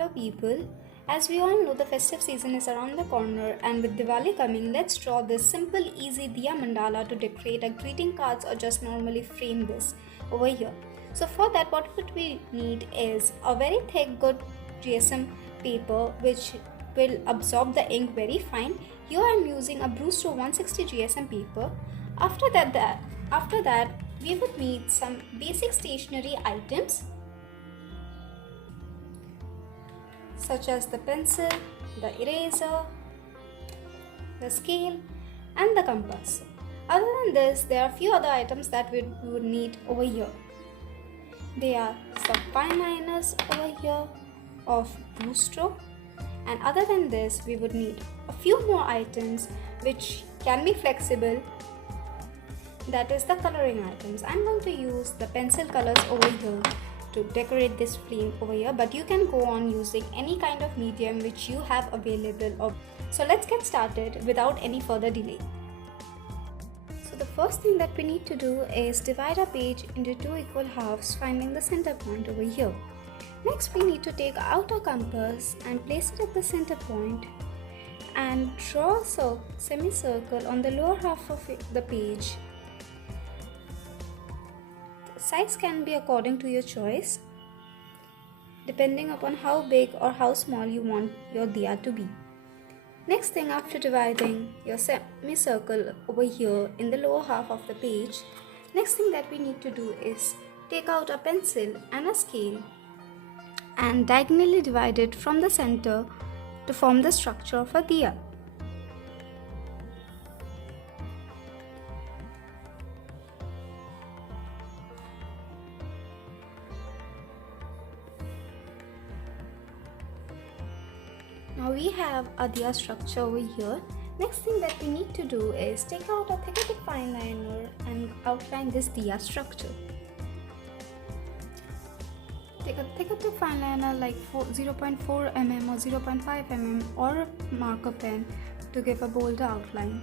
Hello people, as we all know the festive season is around the corner and with Diwali coming, let's draw this simple easy Diya mandala to decorate our greeting cards or just normally frame this over here. So for that what would we need is a very thick good GSM paper which will absorb the ink very fine. Here I am using a Brewster 160 GSM paper. After that we would need some basic stationery items such as the pencil, the eraser, the scale and the compass. Other than this, there are a few other items that we would need over here. There are some fine liners over here of blue stroke, and other than this we would need a few more items which can be flexible, that is the coloring items. I'm going to use the pencil colors over here to decorate this flame over here, but you can go on using any kind of medium which you have available. So let's get started without any further delay. So the first thing that we need to do is divide our page into two equal halves, finding the center point over here. Next we need to take out our compass and place it at the center point and draw a semicircle on the lower half of the page. Size can be according to your choice, depending upon how big or how small you want your diya to be. Next thing, after dividing your semicircle over here in the lower half of the page, next thing that we need to do is take out a pencil and a scale and diagonally divide it from the center to form the structure of a diya. Now we have a diya structure over here. Next thing that we need to do is take out a thicker fine liner and outline this diya structure. Take a thicker fine liner like 0.4 mm or 0.5 mm or a marker pen to give a bolder outline.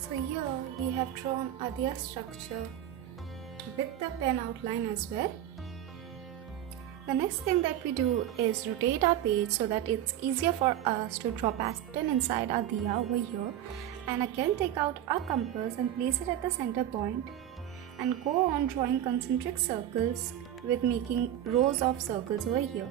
So here we have drawn a diya structure with the pen outline as well. The next thing that we do is rotate our page so that it's easier for us to draw pattern inside our diya over here, and again take out our compass and place it at the center point and go on drawing concentric circles with making rows of circles over here.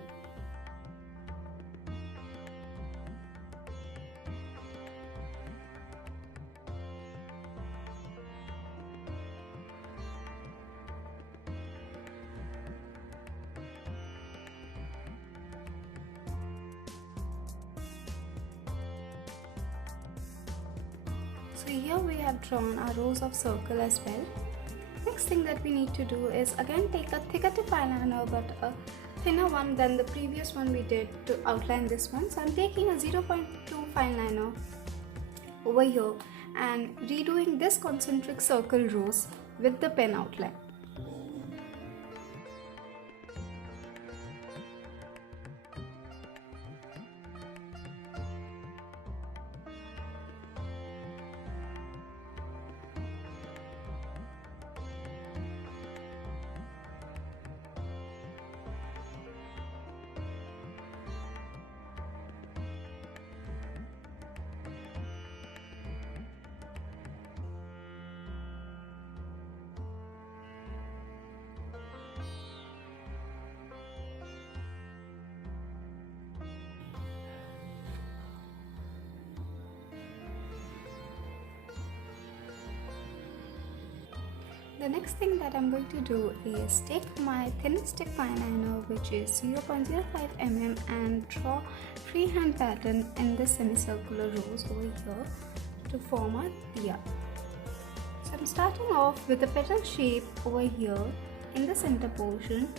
So here we have drawn our rows of circle as well. Next thing that we need to do is again take a thicker fine liner but a thinner one than the previous one we did to outline this one. So I'm taking a 0.2 fine liner over here and redoing this concentric circle rows with the pen outline. The next thing that I'm going to do is take my thinnest stick fine liner, which is 0.05 mm, and draw freehand pattern in the semicircular rows over here to form a diya. So I'm starting off with the petal shape over here in the center portion.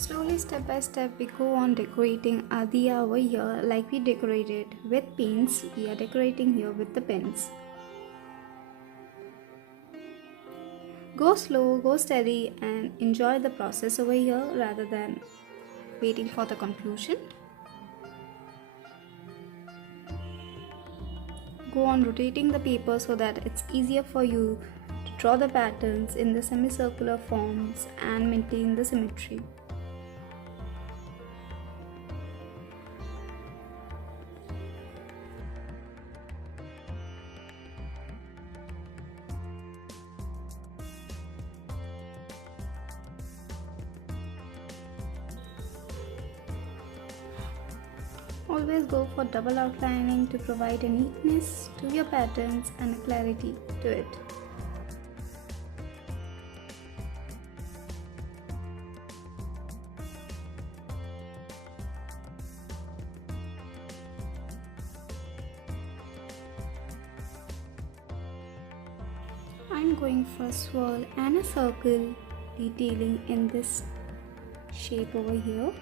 Slowly, step by step, we go on decorating Adiya over here like we decorated with pins. We are decorating here with the pins. Go slow, go steady, and enjoy the process over here rather than waiting for the conclusion. Go on rotating the paper so that it's easier for you to draw the patterns in the semicircular forms and maintain the symmetry. Always go for double outlining to provide a neatness to your patterns and a clarity to it. I'm going for a swirl and a circle detailing in this shape over here.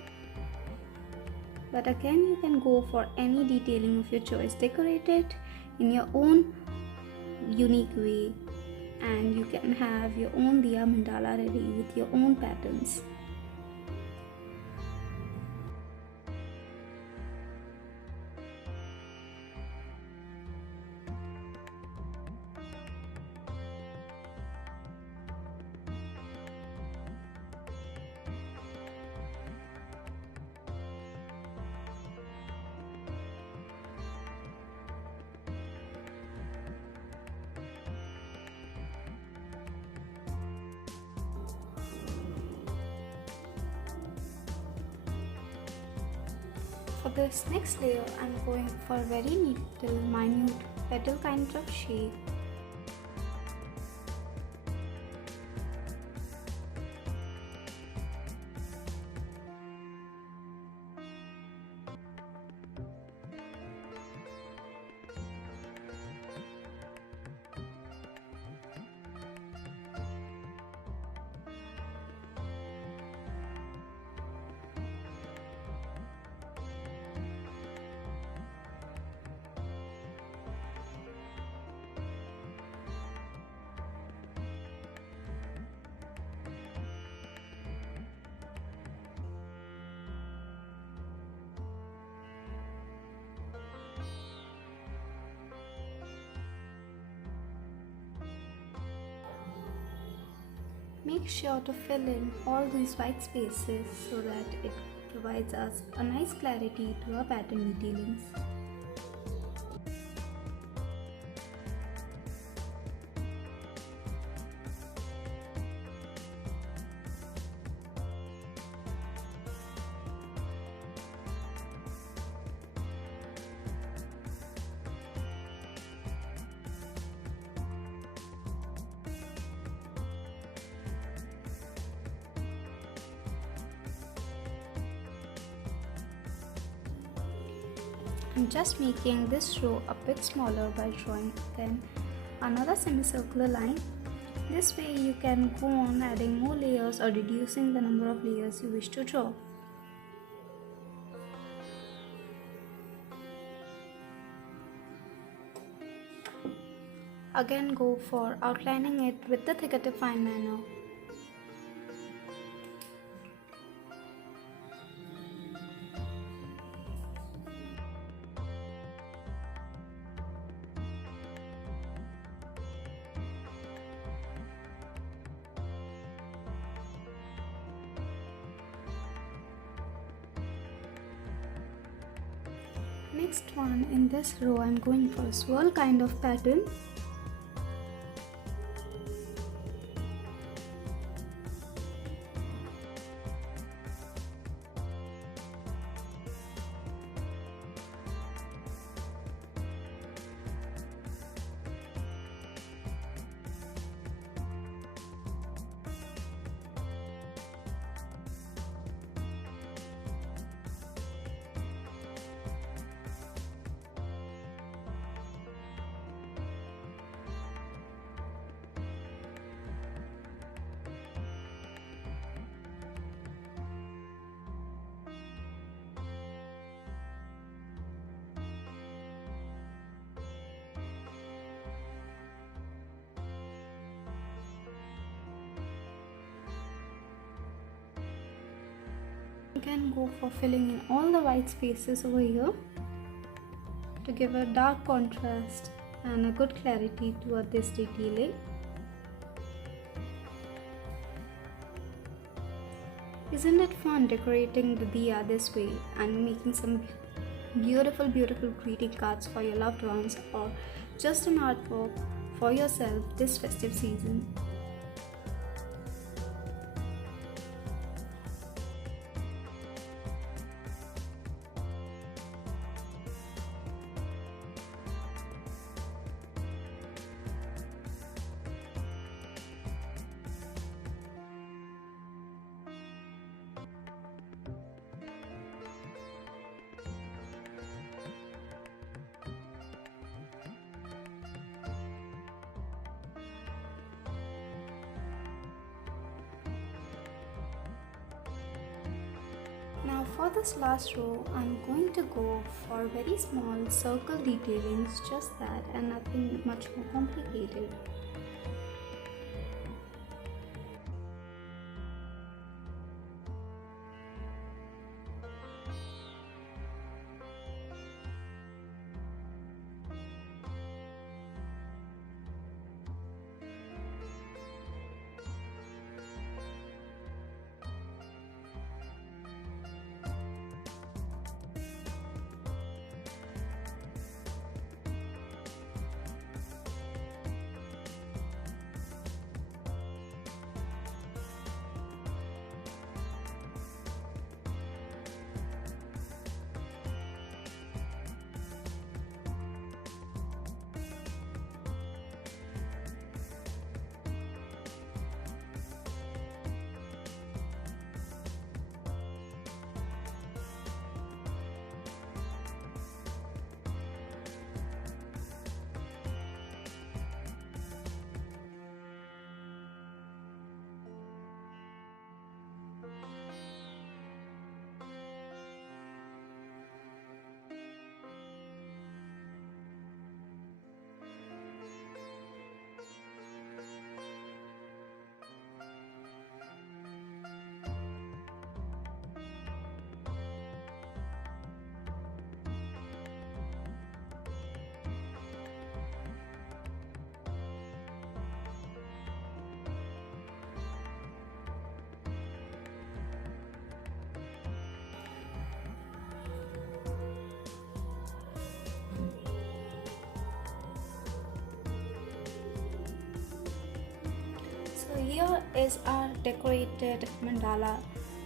But again, you can go for any detailing of your choice. Decorate it in your own unique way, and you can have your own Diya mandala ready with your own patterns. For this next layer, I'm going for a very little minute petal kind of shape. Make sure to fill in all these white spaces so that it provides us a nice clarity to our pattern detailings. I'm just making this row a bit smaller by drawing then another semicircular line. This way you can go on adding more layers or reducing the number of layers you wish to draw. Again, go for outlining it with the thicker tip fine liner. Next one, in this row I'm going for a swirl kind of pattern. You can go for filling in all the white spaces over here to give a dark contrast and a good clarity to this detailing. Isn't it fun decorating the diya this way and making some beautiful greeting cards for your loved ones, or just an artwork for yourself this festive season? Now for this last row, I'm going to go for very small circle detailings, just that, and nothing much more complicated. So here is our decorated mandala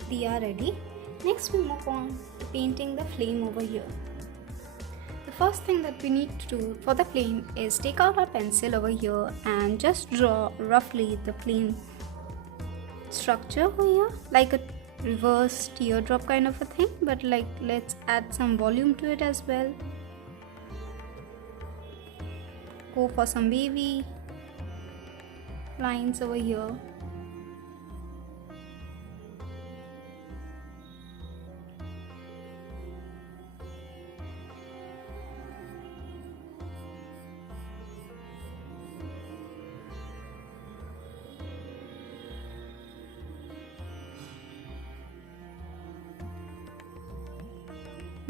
diya ready. Next we move on to painting the flame over here. The first thing that we need to do for the flame is take out our pencil over here and just draw roughly the flame structure over here, like a reverse teardrop kind of a thing, but like let's add some volume to it as well. Go for some wavy lines over here.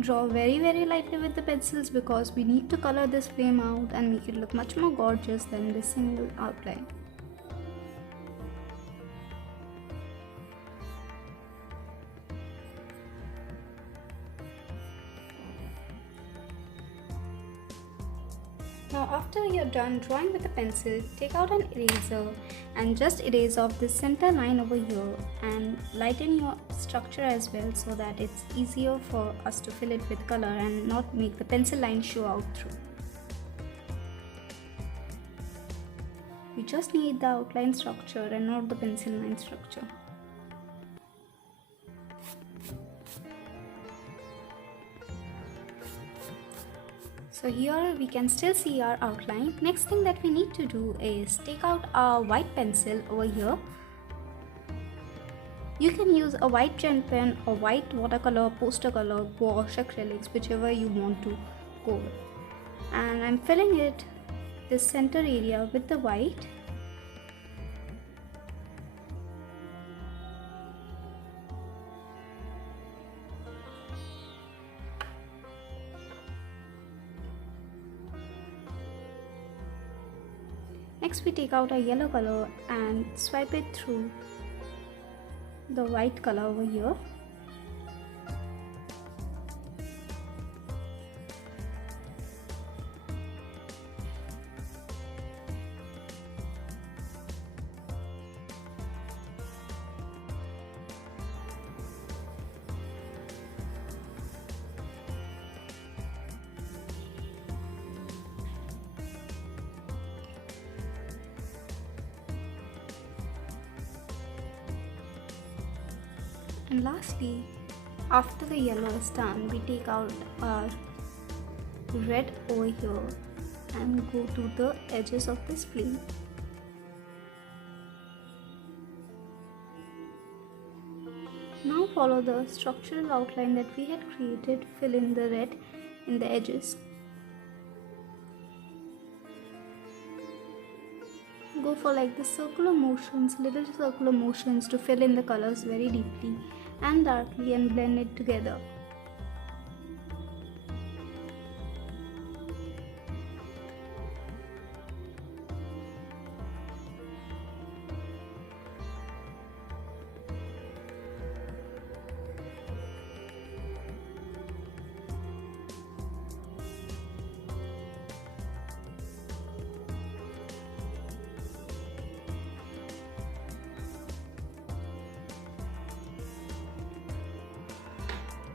Draw very lightly with the pencils because we need to color this flame out and make it look much more gorgeous than this single outline. Now after you're done drawing with the pencil, take out an eraser and just erase off this center line over here and lighten your structure as well, so that it's easier for us to fill it with color and not make the pencil line show out through. We just need the outline structure and not the pencil line structure. So here we can still see our outline. Next thing that we need to do is take out our white pencil over here. You can use a white gel pen or white watercolor, poster color, gouache, acrylics, whichever you want to go with. And I'm filling it, this center area, with the white. Next, we take out a yellow color and swipe it through the white color over here. And lastly, after the yellow is done, we take out our red over here and go to the edges of this plane. Now follow the structural outline that we had created, fill in the red in the edges. Go for like the circular motions, little circular motions to fill in the colors very deeply and darkly and blend it together.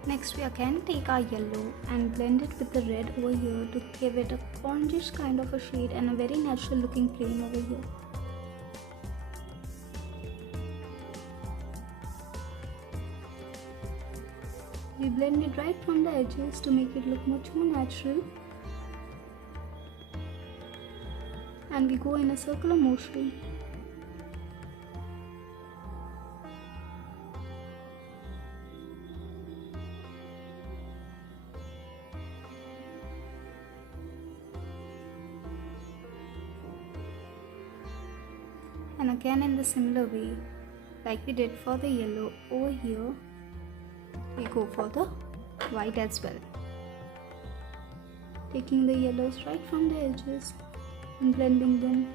Next, we again take our yellow and blend it with the red over here to give it a orangish kind of a shade and a very natural looking plane over here. We blend it right from the edges to make it look much more natural. And we go in a circular motion. And again in the similar way, like we did for the yellow over here, we go for the white as well. Taking the yellows right from the edges and blending them.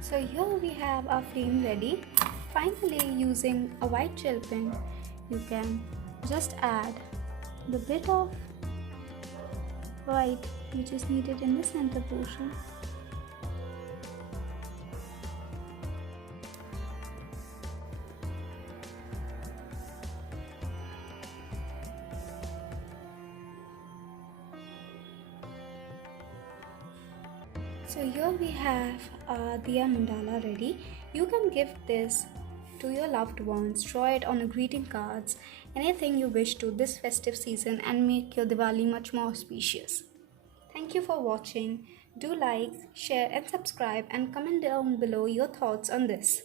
So here we have our frame ready. Finally, using a white gel pen, you can just add the bit of white which is needed in the center portion. So here we have Diya mandala ready. You can give this to your loved ones, draw it on a greeting cards, anything you wish to this festive season and make your Diwali much more auspicious. Thank you for watching. Do like, share and subscribe and comment down below your thoughts on this.